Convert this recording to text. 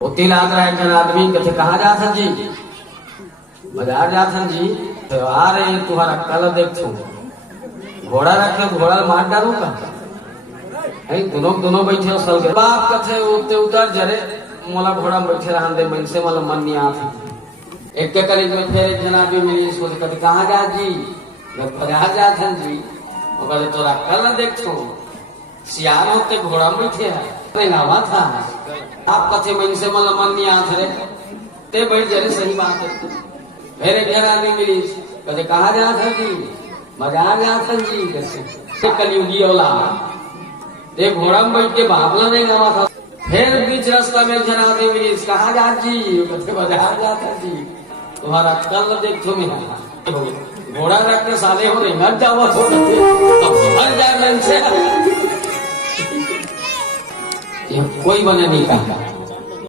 उती लाद रहा एक जन आदमी कहते कहाँ जा था जी? बाजार जा था जी। तो आ रहे हैं तुम्हारा कल देख छो घोड़ा रख लो, घोड़ा मार डालू का दोनों बैठे हो सल के बाप कथे उते उतर जरे मोला घोड़ा में बैठे रहन दे मन से मतलब मन नहीं आता। एक के करीब में फिर एक जन आदमी मिली इसको कहते कहाँ जा जी? बाजार जा था जी। वो कहते तोरा कल देख छो सियार होते घोड़ा में बैठे है नावा था आप कथे मन से मतलब मन नहीं आता रे ते बैठ जरे सही बात है। फिर एक जन आदमी मिली कहते कहाँ जा था जी? बाजार जा था जी। कैसे कलयुगी औलाद एक घोड़ा में बैठ के बाबला नहीं गावा था। फिर बीच रास्ता में जन आदमी मिली कहाँ जा जी? कहते बाजार जा था जी। तुम्हारा कल देख तो मेरा घोड़ा रख के साले हो रही मत जाओ हर जाए मन से कोई बने नहीं कहा।